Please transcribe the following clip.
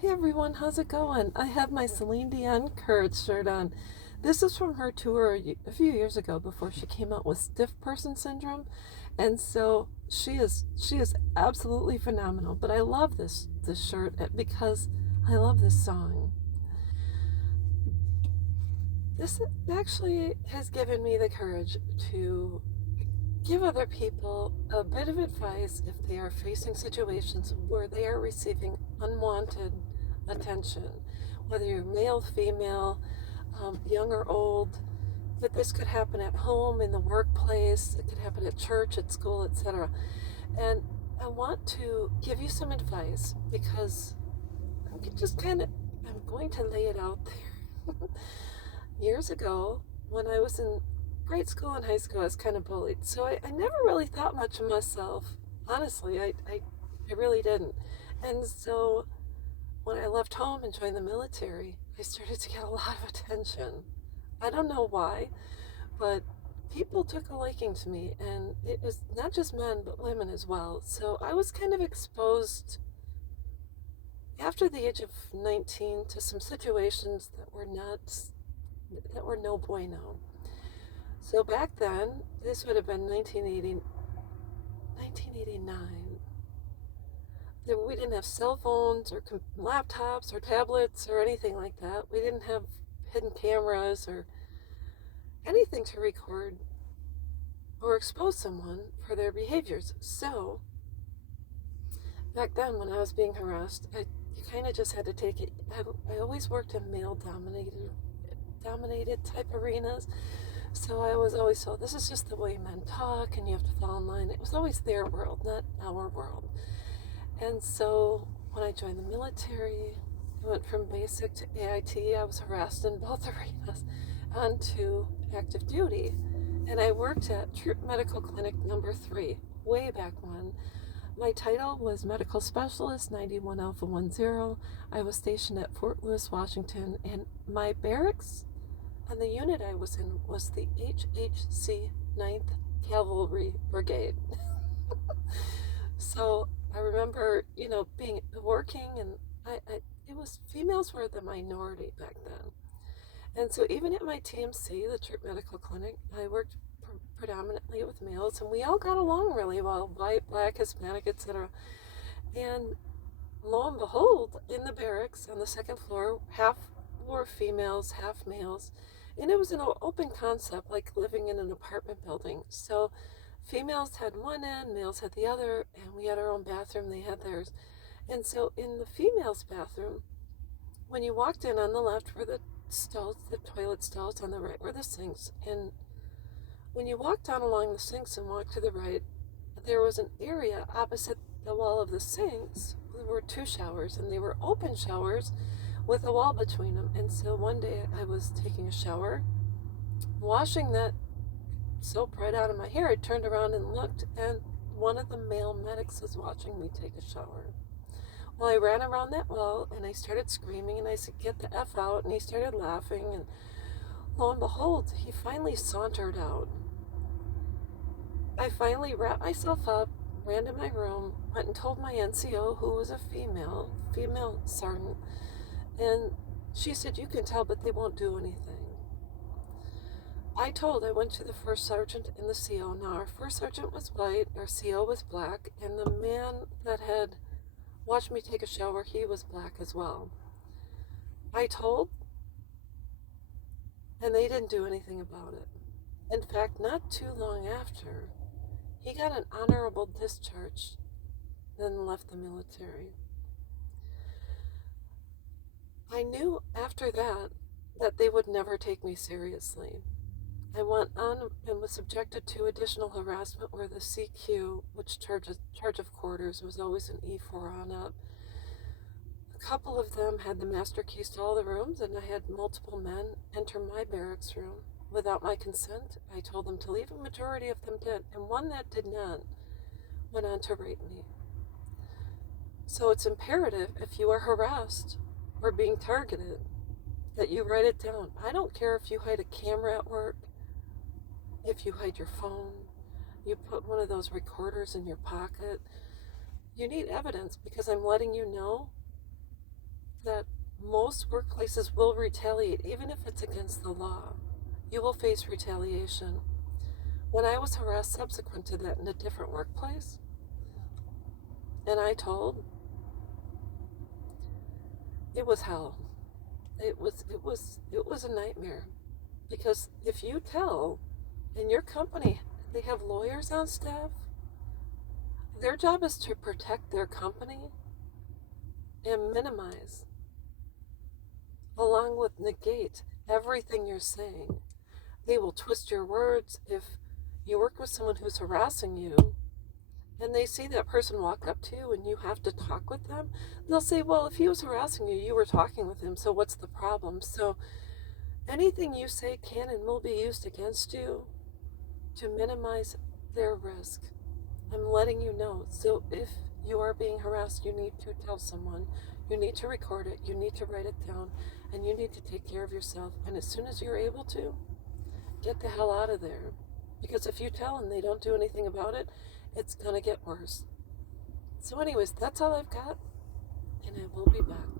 Hey everyone, how's it going? I have my Celine Dion Courage shirt on. This is from her tour a few years ago before she came out with stiff person syndrome. And so she is absolutely phenomenal. But I love this shirt because I love this song. This actually has given me the courage to give other people a bit of advice if they are facing situations where they are receiving unwanted attention, whether you're male, female, young or old. But this could happen at home, in the workplace, it could happen at church, at school, etc. And I want to give you some advice because I'm going to lay it out there. Years ago, when I was in grade school and high school, I was kind of bullied. So I never really thought much of myself. Honestly, I really didn't. And so when I left home and joined the military, I started to get a lot of attention. I don't know why, but people took a liking to me, and it was not just men, but women as well. So I was kind of exposed after the age of 19 to some situations that were no bueno. So back then, this would have been 1989. We didn't have cell phones or laptops or tablets or anything like that. We didn't have hidden cameras or anything to record or expose someone for their behaviors. So back then, when I was being harassed, you kind of just had to take it. I always worked in male dominated type arenas. So I was always told this is just the way men talk and you have to fall in line. It was always their world, not our world. And so when I joined the military, I went from basic to AIT. I was harassed in both arenas onto active duty. And I worked at Troop Medical Clinic number 3, way back when. My title was Medical Specialist 91 Alpha 10. I was stationed at Fort Lewis, Washington, and my barracks and the unit I was in was the HHC 9th Cavalry Brigade. So I remember, being working, and it was females were the minority back then. And so even at my TMC, the Troop Medical Clinic, I worked predominantly with males, and we all got along really well, white, black, Hispanic, etc. And lo and behold, in the barracks on the second floor, half were females, half males. And it was an open concept, like living in an apartment building. So females had one end, males had the other, and we had our own bathroom, they had theirs. And so in the females' bathroom, when you walked in, on the left were the stalls, the toilet stalls, on the right were the sinks. And when you walked down along the sinks and walked to the right, there was an area opposite the wall of the sinks. There were 2 showers, and they were open showers with a wall between them. And so one day I was taking a shower, washing that soap right out of my hair. I turned around and looked, and one of the male medics was watching me take a shower. Well, I ran around that wall and I started screaming, and I said, "Get the F out," and he started laughing, and lo and behold, he finally sauntered out. I finally wrapped myself up, ran to my room, went and told my NCO, who was a female sergeant, and she said, "You can tell, but they won't do anything." I went to the first sergeant and the CO. Now, our first sergeant was white, our CO was black, and the man that had watched me take a shower, he was black as well. I told, and they didn't do anything about it. In fact, not too long after, he got an honorable discharge, then left the military. I knew after that they would never take me seriously. I went on and was subjected to additional harassment where the CQ, which charge of quarters, was always an E4 on up. A couple of them had the master keys to all the rooms, and I had multiple men enter my barracks room without my consent. I told them to leave. A majority of them did, and one that did not went on to rape me. So it's imperative, if you are harassed or being targeted, that you write it down. I don't care if you hide a camera at work, if you hide your phone, you put one of those recorders in your pocket. You need evidence, because I'm letting you know that most workplaces will retaliate, even if it's against the law. You will face retaliation. When I was harassed subsequent to that in a different workplace, and I told, it was hell. It was a nightmare. Because if you tell, in your company, they have lawyers on staff, their job is to protect their company and minimize, along with negate, everything you're saying. They will twist your words. If you work with someone who's harassing you and they see that person walk up to you and you have to talk with them, they'll say, well, if he was harassing you, you were talking with him, so what's the problem? So anything you say can and will be used against you to minimize their risk. I'm letting you know. So if you are being harassed, you need to tell someone. You need to record it. You need to write it down. And you need to take care of yourself. And as soon as you're able to, get the hell out of there. Because if you tell and they don't do anything about it, it's going to get worse. So anyways, that's all I've got. And I will be back.